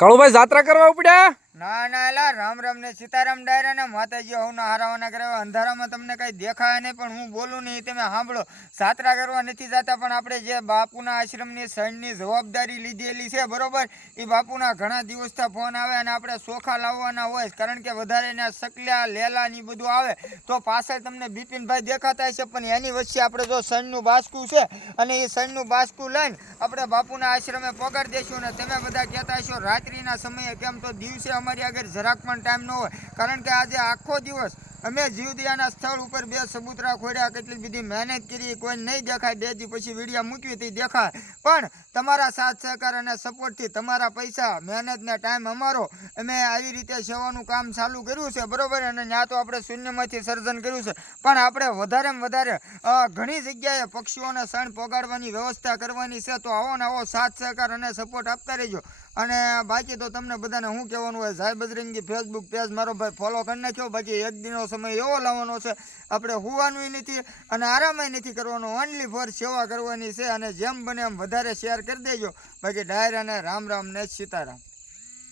કાળુભાઈ જાત્રા કરવા ઉપડ્યા? ના ના એલા રામ રામ ને સીતારામ ડાયરા ને માતાજી હોના હારાવાના કરાવવા અંધારામાં તમને કઈ દેખાય નહીં પણ હું બોલું નહીં તમે સાંભળો. જાત્રા કરવા નથી જતા પણ આપણે જે બાપુના આશ્રમની સણની જવાબદારી લીધેલી છે બરોબર, એ બાપુના ઘણા દિવસથી ફોન આવે અને આપણે ચોખા લાવવાના હોય કારણ કે વધારે ને સકલ્યા લેલા ને બધું આવે તો પાછળ તમને બિપિનભાઈ દેખાતા હશે પણ એની વચ્ચે આપણે જો સણનું બાસકું છે અને એ સણનું બાસકું લઈને આપણે બાપુના આશ્રમે પગાર દઈશું ને તમે બધા કહેતા હશો રાત્રિના સમયે કેમ તો દિવસે અમારી આગળ જરાક પણ ટાઈમ ન હોય કારણ કે આજે આખો દિવસ અમે જીવદયાના સ્થળ ઉપર બે સબૂતરા ખોડ્યા, કેટલી બધી મહેનત કરી, કોઈ નહીં દેખાય, 2 દી પછી વિડીયો મૂકવી હતી દેખાય પણ તમારા સાથ સહકાર અને સપોર્ટથી તમારા પૈસા મહેનતના ટાઈમ અમારો અમે આવી રીતે સેવાનું કામ ચાલુ કર્યું છે બરોબર. અને ત્યાં તો આપણે શૂન્યમાંથી સર્જન કર્યું છે પણ આપણે વધારેમાં વધારે ઘણી જગ્યાએ પક્ષીઓને સણ પોગાડવાની વ્યવસ્થા કરવાની છે તો આવો ને આવો સાથ સહકાર અને સપોર્ટ આપતા રહેજો. અને બાકી તો તમને બધાને શું કહેવાનું હોય, જય બજરંગી ફેસબુક પેજ મારો ભાઈ ફોલો કરી નાખ્યો. બાકી એક દિનનો સમય એવો લાવવાનો છે આપણે હુવાનું નથી અને આરામય નથી કરવાનો, ઓનલી ફોર સેવા કરવાની છે અને જેમ બને એમ વધારે શેર કરી દેજો. બાકી ડાયરાને રામ રામ ને સીતારામ.